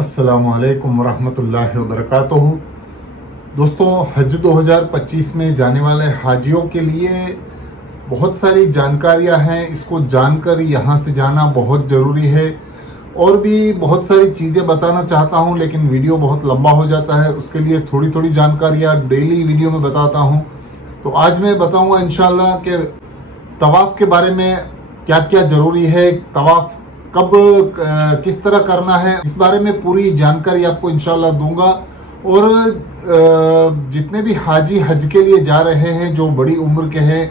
अस्सलाम वालेकुम वरहमतुल्लाहि वबरकातुहू। दोस्तों, हज 2025 में जाने वाले हाजियों के लिए बहुत सारी जानकारियां हैं। इसको जानकर यहाँ से जाना बहुत ज़रूरी है। और भी बहुत सारी चीज़ें बताना चाहता हूँ, लेकिन वीडियो बहुत लंबा हो जाता है। उसके लिए थोड़ी थोड़ी जानकारियाँ डेली वीडियो में बताता हूँ। तो आज मैं बताऊँगा इंशाल्लाह कि तवाफ़ के बारे में क्या क्या ज़रूरी है, तवाफ़ कब किस तरह करना है, इस बारे में पूरी जानकारी आपको इंशाल्लाह दूंगा। और जितने भी हाजी हज के लिए जा रहे हैं, जो बड़ी उम्र के हैं,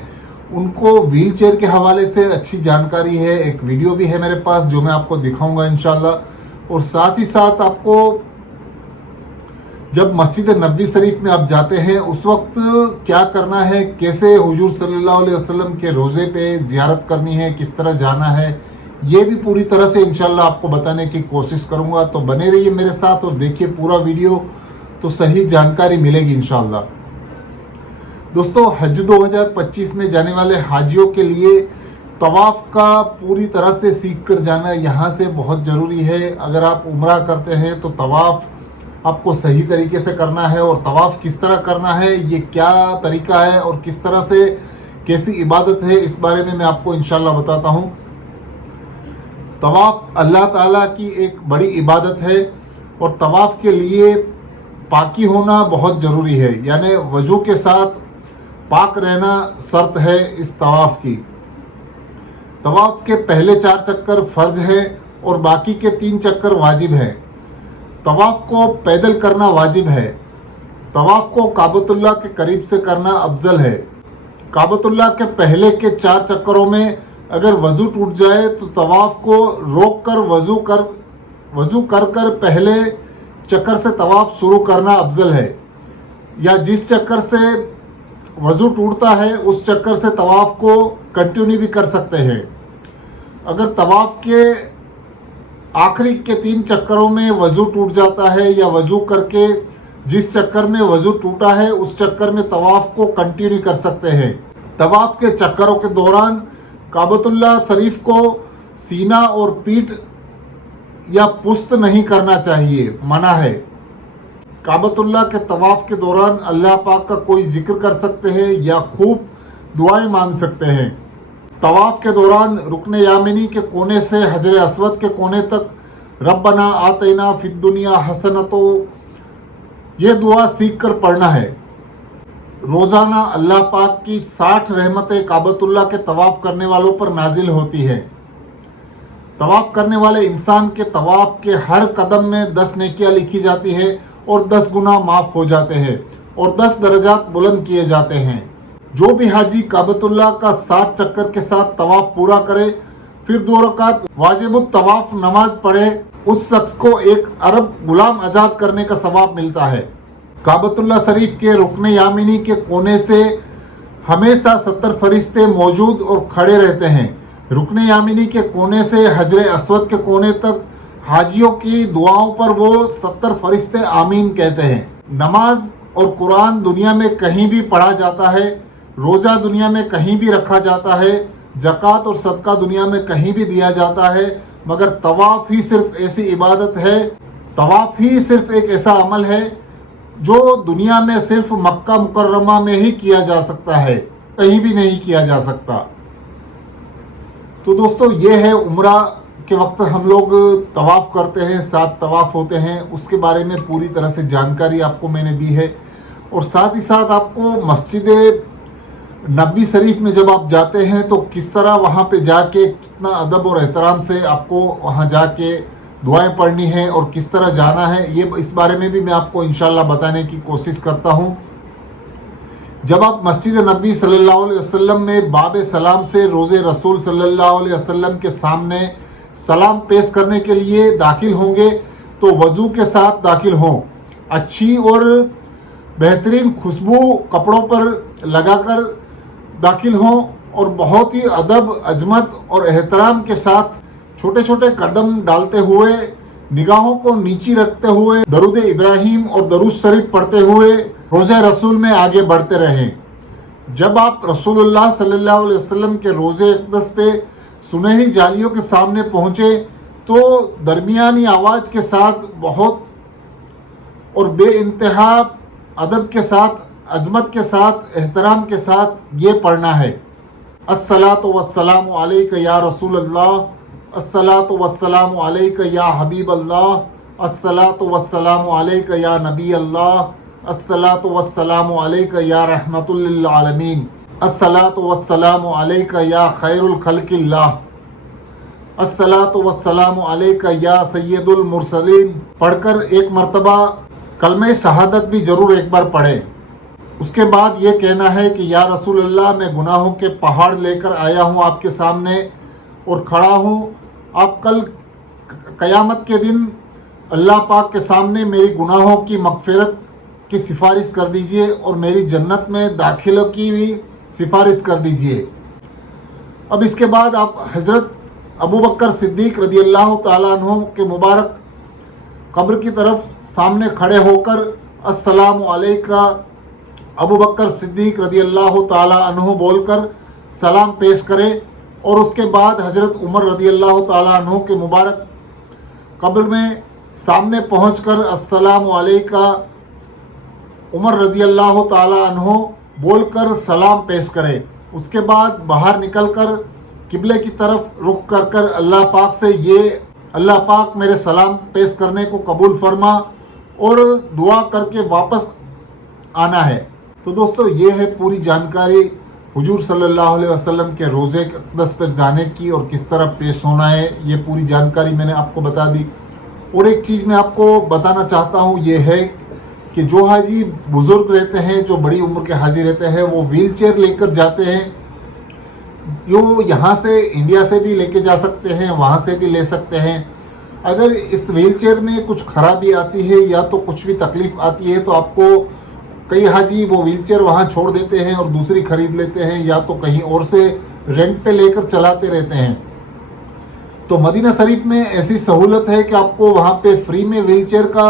उनको व्हील चेयर के हवाले से अच्छी जानकारी है। एक वीडियो भी है मेरे पास जो मैं आपको दिखाऊंगा इंशाल्लाह। और साथ ही साथ आपको जब मस्जिद नबी शरीफ में आप जाते हैं उस वक्त क्या करना है, कैसे हुजूर सल्लल्लाहु अलैहि वसल्लम के रोज़े पे ज़ियारत करनी है, किस तरह जाना है, ये भी पूरी तरह से इंशाल्लाह आपको बताने की कोशिश करूंगा। तो बने रहिए मेरे साथ और देखिए पूरा वीडियो, तो सही जानकारी मिलेगी इंशाल्लाह। दोस्तों, हज 2025 में जाने वाले हाजियों के लिए तवाफ़ का पूरी तरह से सीख कर जाना यहाँ से बहुत ज़रूरी है। अगर आप उम्रा करते हैं तो तवाफ़ आपको सही तरीके से करना है। और तवाफ़ किस तरह करना है, ये क्या तरीका है और किस तरह से कैसी इबादत है, इस बारे में मैं आपको इंशाल्लाह बताता हूँ। तवाफ़ अल्लाह ताला की एक बड़ी इबादत है और तवाफ़ के लिए पाकी होना बहुत ज़रूरी है, यानी वजू के साथ पाक रहना शर्त है इस तवाफ़ की। तवाफ़ के पहले 4 चक्कर फ़र्ज है और बाकी के 3 चक्कर वाजिब हैं। तवाफ़ को पैदल करना वाजिब है। तवाफ़ को काबतुल्लाह के करीब से करना अफजल है। काबतुल्लाह के पहले के 4 चक्करों में अगर वज़ू टूट जाए तो तवाफ़ को रोक कर वज़ू कर पहले चक्कर से तवाफ़ शुरू करना अफजल है। या जिस चक्कर से वज़ू टूटता है उस चक्कर से तवाफ़ को कंटिन्यू भी कर सकते हैं। अगर तवाफ़ के आखिरी के 3 चक्करों में वज़ू टूट जाता है या वज़ू करके जिस चक्कर में वज़ू टूटा है उस चक्कर में तवाफ़ को कंटिन्यू कर सकते हैं। तवाफ़ के चक्करों के दौरान काबतुल्लाह शरीफ को सीना और पीठ या पुस्त नहीं करना चाहिए, मना है। काबतुल्लाह के तवाफ़ के दौरान अल्लाह पाक का कोई जिक्र कर सकते हैं या खूब दुआएं मांग सकते हैं। तवाफ़ के दौरान रुकन यामिनी के कोने से हजर अस्वद के कोने तक रब्बना आतना फिद दुनिया हसनतो, ये दुआ सीख कर पढ़ना है। रोज़ाना अल्लाह पाक की 60 रहमतें काबतुल्लाह के तवाफ़ करने वालों पर नाजिल होती हैं। तवाफ़ करने वाले इंसान के तवाफ़ के हर कदम में 10 नेकियां लिखी जाती है और 10 गुनाह माफ़ हो जाते हैं और 10 दर्जात बुलंद किए जाते हैं। जो भी हाजी काबतुल्लाह का 7 चक्कर के साथ तवाफ़ पूरा करे, फिर 2 रकात वाजिबुत तवाफ़ नमाज पढ़े, उस शख्स को 1 अरब गुलाम आज़ाद करने का सवाब मिलता है। काबतुल्लाह शरीफ के रुकन यामिनी के कोने से हमेशा 70 फरिश्ते मौजूद और खड़े रहते हैं। रुकन यामिनी के कोने से हजर अस्वद के कोने तक हाजियों की दुआओं पर वो 70 फरिश्ते आमीन कहते हैं। नमाज और कुरान दुनिया में कहीं भी पढ़ा जाता है, रोज़ा दुनिया में कहीं भी रखा जाता है, ज़कात और सदका दुनिया में कहीं भी दिया जाता है, मगर तवाफ़ ही सिर्फ ऐसी इबादत है, तवाफ़ ही सिर्फ एक ऐसा अमल है जो दुनिया में सिर्फ मक्का मुकर्रमा में ही किया जा सकता है, कहीं भी नहीं किया जा सकता। तो दोस्तों, ये है उम्रा के वक्त हम लोग तवाफ़ करते हैं, 7 तवाफ़ होते हैं, उसके बारे में पूरी तरह से जानकारी आपको मैंने दी है। और साथ ही साथ आपको मस्जिद नबी शरीफ में जब आप जाते हैं तो किस तरह वहाँ पे जाके कितना अदब और एहतराम से आपको वहाँ जाके दुआएं पढ़नी है और किस तरह जाना है, ये इस बारे में भी मैं आपको इंशाल्लाह बताने की कोशिश करता हूँ। जब आप मस्जिद नबी सल्लल्लाहु अलैहि वसल्लम में बाब सलाम से रोज़े रसूल सल्लल्लाहु अलैहि वसल्लम के सामने सलाम पेश करने के लिए दाखिल होंगे तो वज़ू के साथ दाखिल हों। अच्छी और बेहतरीन खुशबू कपड़ों पर लगाकर दाखिल हों और बहुत ही अदब, अजमत और एहतराम के साथ छोटे छोटे कदम डालते हुए, निगाहों को नीची रखते हुए, दरूद इब्राहिम और दरूद शरीफ पढ़ते हुए रोज़े रसूल में आगे बढ़ते रहें। जब आप रसूलुल्लाह सल्लल्लाहु अलैहि वसल्लम के रोज़े अक़दस पे सुनहरी जालियों के सामने पहुँचे تو درمیانی آواز کے ساتھ بہت اور بے انتہا ادب کے ساتھ، عظمت کے ساتھ، احترام کے ساتھ یہ پڑھنا ہے: الصلاۃ والسلام علیک یا رسول اللہ، الصلاۃ والسلام علیک یا حبیب اللہ، الصلاۃ والسلام علیک یا نبی اللہ، الصلاۃ والسلام علیک یا رحمت للعالمین، الصلاۃ والسلام علیک یا خیر الخلق اللہ، الصلاۃ والسلام علیک یا سید المرسلین پڑھ کر ایک مرتبہ کلمہ شہادت بھی ضرور ایک بار پڑھیں۔ اس کے بعد یہ کہنا ہے کہ یا رسول اللہ، میں گناہوں کے پہاڑ لے کر آیا ہوں آپ کے سامنے اور کھڑا ہوں، آپ کل قیامت کے دن اللہ پاک کے سامنے میری گناہوں کی مغفرت کی سفارش کر دیجئے اور میری جنت میں داخلہ کی بھی سفارش کر دیجئے۔ اب اس کے بعد آپ حضرت ابوبکر صدیق رضی اللہ تعالیٰ عنہ کے مبارک قبر کی طرف سامنے کھڑے ہو کر السلام علیکہ ابوبکر صدیق رضی اللہ تعالیٰ عنہ بول کر سلام پیش کرے، اور اس کے بعد حضرت عمر رضی اللہ تعالیٰ عنہ کے مبارک قبر میں سامنے پہنچ کر السلام علیکہ عمر رضی اللہ تعالیٰ عنہ بول کر سلام پیش کرے۔ اس کے بعد باہر نکل کر قبلے کی طرف رخ کر کر اللہ پاک سے یہ اللہ پاک میرے سلام پیش کرنے کو قبول فرما اور دعا کر کے واپس آنا ہے۔ تو دوستو، یہ ہے پوری جانکاری حضور صلی اللہ علیہ وسلم کے روزے اقدس پر جانے کی اور کس طرح پیش ہونا ہے۔ یہ پوری جانکاری میں نے آپ کو بتا دی۔ اور ایک چیز میں آپ کو بتانا چاہتا ہوں، یہ ہے کہ جو حاجی بزرگ رہتے ہیں، جو بڑی عمر کے حاجی رہتے ہیں، وہ ویل چیئر لے کر جاتے ہیں۔ جو یہاں سے انڈیا سے بھی لے کے جا سکتے ہیں، وہاں سے بھی لے سکتے ہیں۔ اگر اس ویل چیئر میں کچھ خرابی آتی ہے یا تو کچھ بھی تکلیف آتی ہے تو آپ کو کئی حاجی وہ ویل چیئر وہاں چھوڑ دیتے ہیں اور دوسری خرید لیتے ہیں، یا تو کہیں اور سے رینٹ پہ لے کر چلاتے رہتے ہیں۔ تو مدینہ شریف میں ایسی سہولت ہے کہ آپ کو وہاں پہ فری میں ویل چیئر کا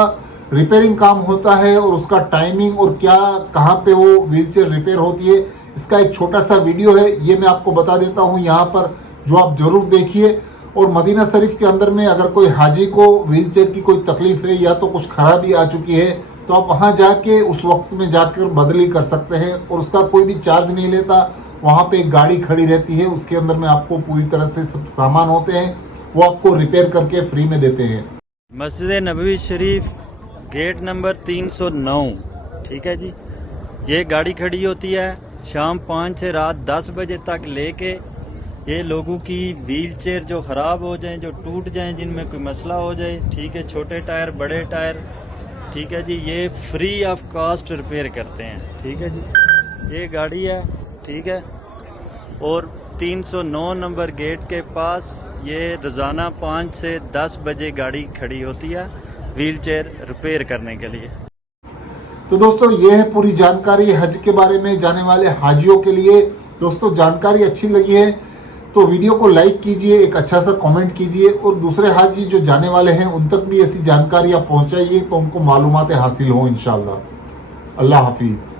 ریپیرنگ کام ہوتا ہے، اور اس کا ٹائمنگ اور کیا کہاں پہ وہ ویل چیئر ریپیئر ہوتی ہے، اس کا ایک چھوٹا سا ویڈیو ہے، یہ میں آپ کو بتا دیتا ہوں یہاں پر، جو آپ ضرور دیکھیے۔ اور مدینہ شریف کے اندر میں اگر کوئی حاجی کو ویل چیئر کی کوئی تکلیف ہے یا تو کچھ خرابی آ چکی ہے تو آپ وہاں جا کے اس وقت میں جا کر بدلی کر سکتے ہیں، اور اس کا کوئی بھی چارج نہیں لیتا۔ وہاں پہ ایک گاڑی کھڑی رہتی ہے، اس کے اندر میں آپ کو پوری طرح سے سب سامان ہوتے ہیں، وہ آپ کو ریپیئر کر کے فری میں دیتے ہیں۔ مسجد نبوی شریف گیٹ نمبر 309، ٹھیک ہے جی۔ یہ گاڑی کھڑی ہوتی ہے شام 5 سے رات 10 بجے تک، لے کے یہ لوگوں کی ویل چیئر جو خراب ہو جائیں، جو ٹوٹ جائیں، جن میں کوئی مسئلہ ہو جائے، ٹھیک ہے، چھوٹے ٹائر بڑے ٹائر، ٹھیک ہے جی، یہ فری آف کاسٹ ریپیئر کرتے ہیں، ٹھیک ہے جی۔ یہ گاڑی ہے، ٹھیک ہے، اور 309 نمبر گیٹ کے پاس یہ روزانہ 5 سے 10 بجے گاڑی کھڑی ہوتی ہے ویل چیئر ریپیئر کرنے کے لیے۔ تو دوستو، یہ ہے پوری جانکاری حج کے بارے میں جانے والے حاجیوں کے لیے۔ دوستو، جانکاری اچھی لگی ہے تو ویڈیو کو لائک کیجئے، ایک اچھا سا کامنٹ کیجئے، اور دوسرے حاجی جو جانے والے ہیں ان تک بھی ایسی جانکاریاں پہنچائیے تو ان کو معلومات حاصل ہوں انشاءاللہ۔ اللہ حافظ۔